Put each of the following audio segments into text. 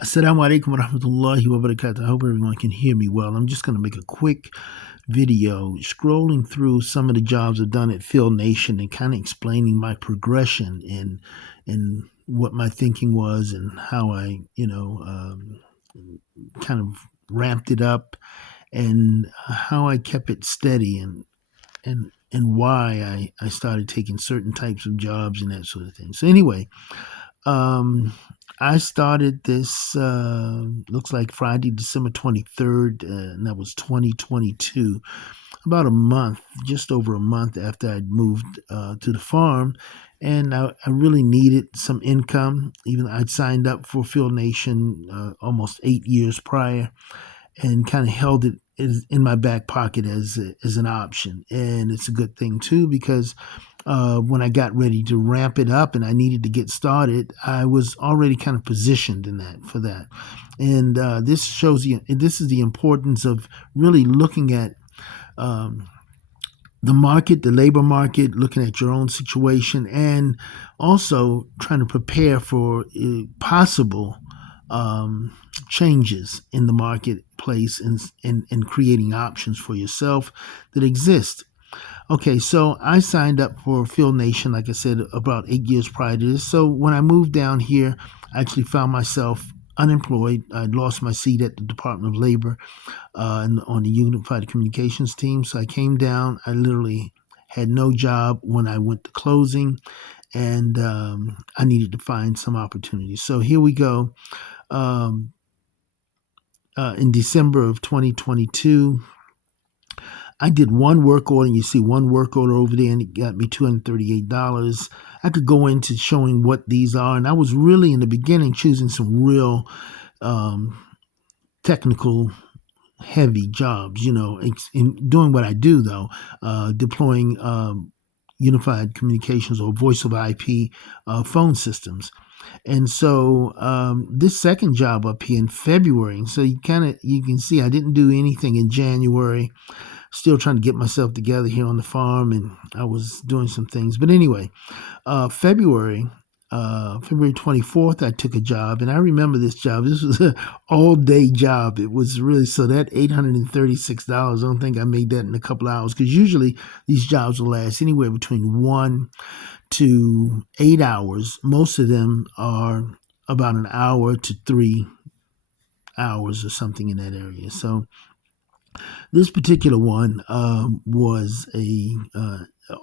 Assalamu alaikum wa rahmatullahi wa barakatuh. I hope everyone can hear me well. I'm just going to make a quick video scrolling through some of the jobs I've done at Phil Nation and kind of explaining my progression and what my thinking was and how I, kind of ramped it up and how I kept it steady and why I started taking certain types of jobs and that sort of thing. So anyway, um, I started this, looks like Friday, December 23rd, and that was 2022, about a month, just over a month after I'd moved to the farm. And I really needed some income. Even I'd signed up for Phil Nation almost 8 years prior and kind of held it in my back pocket as an option. And it's a good thing, too, because when I got ready to ramp it up and I needed to get started, I was already kind of positioned in that for that. And this shows you, this is the importance of really looking at um, the market, the labor market, looking at your own situation, and also trying to prepare for possible um, changes in the marketplace and creating options for yourself that exist. Okay, so I signed up for Phil Nation, like I said, about 8 years prior to this. So when I moved down here, I actually found myself unemployed. I'd lost my seat at the Department of Labor on the Unified Communications team. So I came down. I literally had no job when I went to closing, and I needed to find some opportunities. So here we go. Um, in December of 2022, I did one work order. You see one work order over there, and it got me $238. I could go into showing what these are, and I was really in the beginning choosing some real um, technical heavy jobs, in doing what I do though, deploying unified communications or voice over IP phone systems. And so this second job up here in February, so you can see I didn't do anything in January. Still trying to get myself together here on the farm, and I was doing some things. But anyway, February, February 24th, I took a job, and I remember this job. This was an all-day job. It was really, so that $836, I don't think I made that in a couple hours, because usually these jobs will last anywhere between 1 to 8 hours. Most of them are about an hour to 3 hours or something in that area. So this particular one was a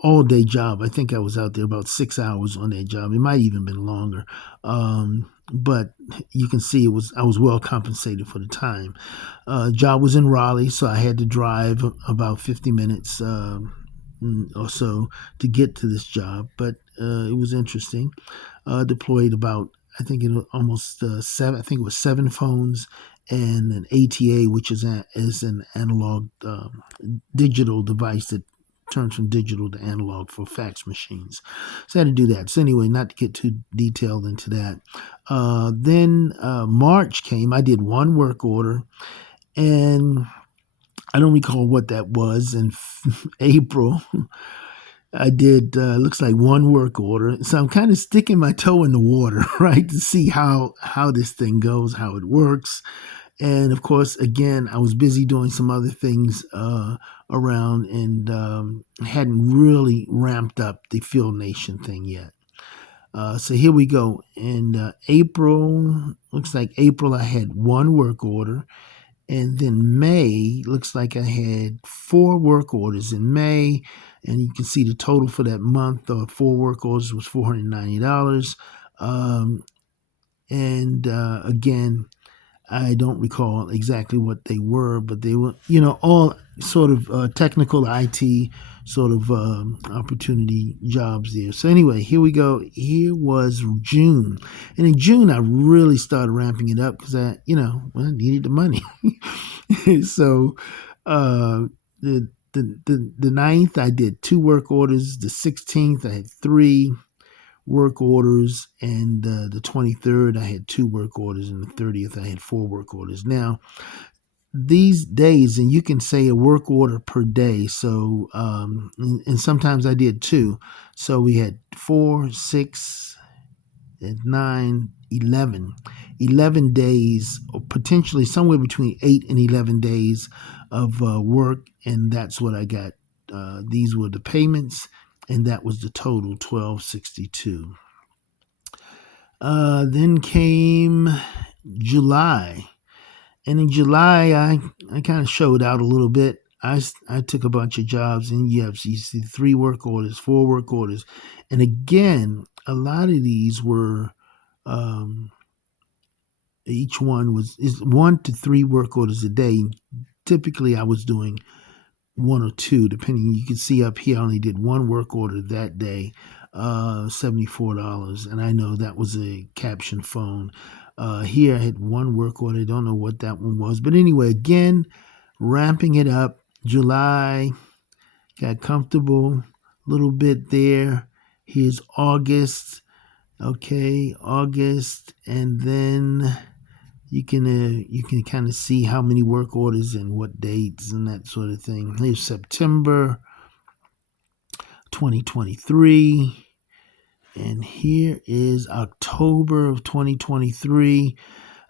all day job. I think I was out there about 6 hours on that job. It might even been longer, but you can see I was well compensated for the time. Job was in Raleigh, so I had to drive about 50 minutes or so to get to this job. But it was interesting. Deployed about, I think it was almost seven. I think it was 7 phones and an ATA, which is an analog digital device that turns from digital to analog for fax machines. So I had to do that. So anyway, not to get too detailed into that. Then March came. I did one work order, and I don't recall what that was. In April, I did looks like one work order. So I'm kind of sticking my toe in the water, right, to see how this thing goes, how it works. And of course, again, I was busy doing some other things around and hadn't really ramped up the Phil Nation thing yet. So here we go. In April, looks like April, I had one work order. And then May, looks like I had 4 work orders in May. And you can see the total for that month of 4 work orders was $490. And again, I don't recall exactly what they were, but they were, all sort of technical IT sort of opportunity jobs there. So anyway, here we go. Here was June, and in June I really started ramping it up because I needed the money. So the 9th I did 2 work orders. The 16th I had 3 work orders, and the 23rd I had 2 work orders, and the 30th I had 4 work orders. Now these days, and you can say a work order per day, so and sometimes I did 2, so we had 4, 6, and 9, 11, 11 days, or potentially somewhere between 8 and 11 days of work, and that's what I got. These were the payments, and that was the total, 1262. Then came July. And in July, I kind of showed out a little bit. I took a bunch of jobs, and you see 3 work orders, 4 work orders. And again, a lot of these were, each one is 1 to 3 work orders a day. Typically, I was doing 1 or 2, depending. You can see up here, I only did 1 work order that day, $74. And I know that was a caption phone. Here I had 1 work order. I don't know what that one was. But anyway, again, ramping it up. July, got comfortable a little bit there. Here's August. Okay, August. And then you can kind of see how many work orders and what dates and that sort of thing. Here's September 2023. And here is October of 2023.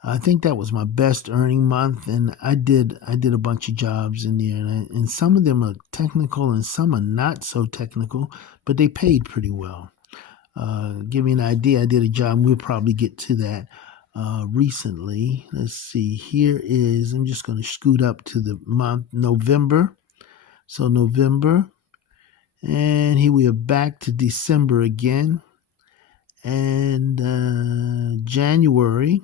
I think that was my best earning month, and I did a bunch of jobs in there, and some of them are technical and some are not so technical, but they paid pretty well. Give me an idea. I did a job. We'll probably get to that recently. Let's see. Here is. I'm just going to scoot up to the month November. So November, and here we are back to December again, and January.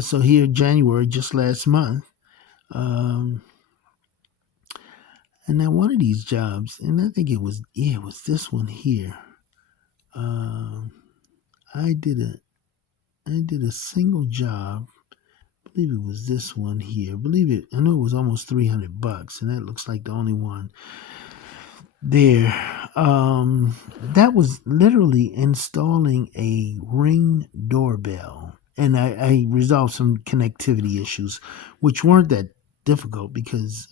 So here, January, just last month. And now one of these jobs, and I think it was this one here. I did a single job. I believe it was this one here. I know it was almost $300, and that looks like the only one there. That was literally installing a Ring doorbell. And I resolved some connectivity issues, which weren't that difficult because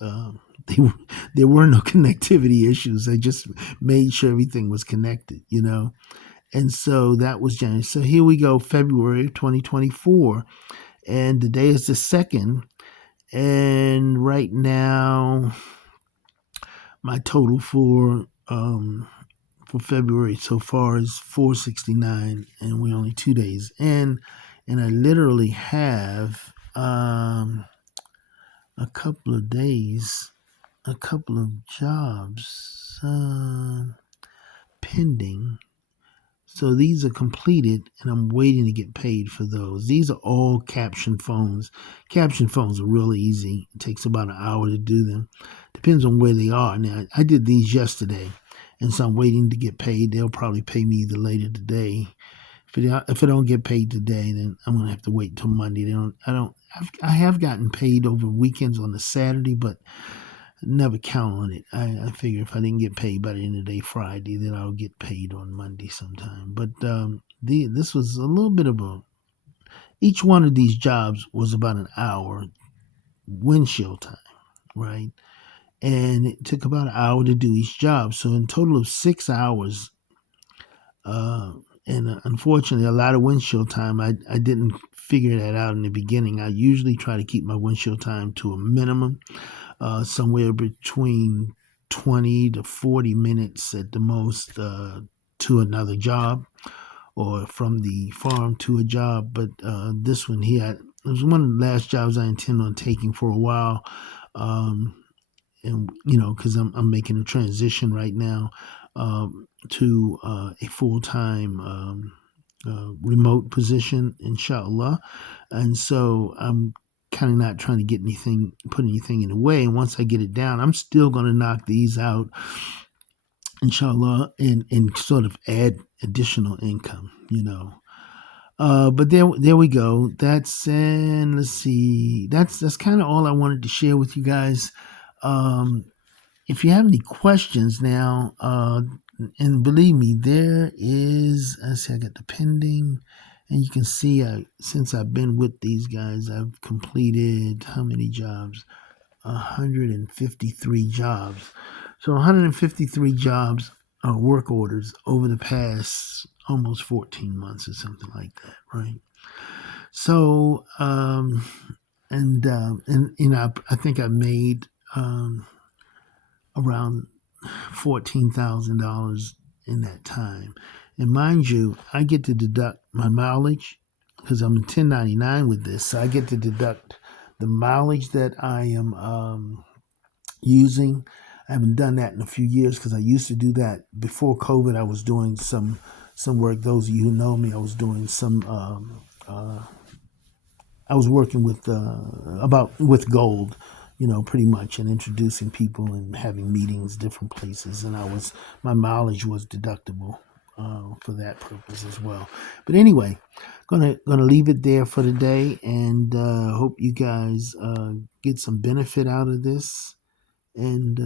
there were no connectivity issues. I just made sure everything was connected, And so that was January. So here we go, February 2024. And the day is the 2nd. And right now, my total for February so far is 469, and we're only 2 days in, and I literally have a couple of days, a couple of jobs pending. So these are completed, and I'm waiting to get paid for those. These are all caption phones. Caption phones are really easy. It takes about an hour to do them. Depends on where they are. Now, I did these yesterday, and so I'm waiting to get paid. They'll probably pay me either later today. If I don't get paid today, then I'm gonna have to wait till Monday. I have gotten paid over weekends on a Saturday, but never count on it. I figure if I didn't get paid by the end of the day Friday, then I'll get paid on Monday sometime. But this was a little bit of each one of these jobs was about an hour windshield time, right? And it took about an hour to do each job. So in total of 6 hours, and unfortunately a lot of windshield time. I didn't figure that out in the beginning. I usually try to keep my windshield time to a minimum, somewhere between 20 to 40 minutes at the most, to another job or from the farm to a job. But this one here, it was one of the last jobs I intend on taking for a while. And because I'm making a transition right now to a full-time remote position, inshallah. And so I'm kind of not trying to put anything in the way. And once I get it down, I'm still going to knock these out, inshallah, and sort of add additional income, But there we go. Let's see. That's kind of all I wanted to share with you guys. If you have any questions now, and believe me, there is. I see I got the pending, and you can see since I've been with these guys, I've completed how many jobs? 153 jobs. So 153 jobs, work orders over the past almost 14 months or something like that, right? So, and you know, I think I made around $14,000 in that time. And mind you, I get to deduct my mileage because I'm in 1099 with this. So I get to deduct the mileage that I am using. I haven't done that in a few years because I used to do that before COVID. I was doing some work. Those of you who know me, I was doing some. I was working with gold, pretty much, and introducing people and having meetings, different places, and my mileage was deductible for that purpose as well. But anyway, gonna leave it there for today, and hope you guys get some benefit out of this. And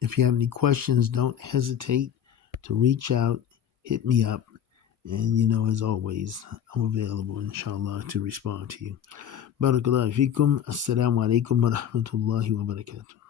if you have any questions, don't hesitate to reach out, hit me up, and as always, I'm available, inshallah, to respond to you. بارك الله فيكم. السلام عليكم ورحمة الله وبركاته.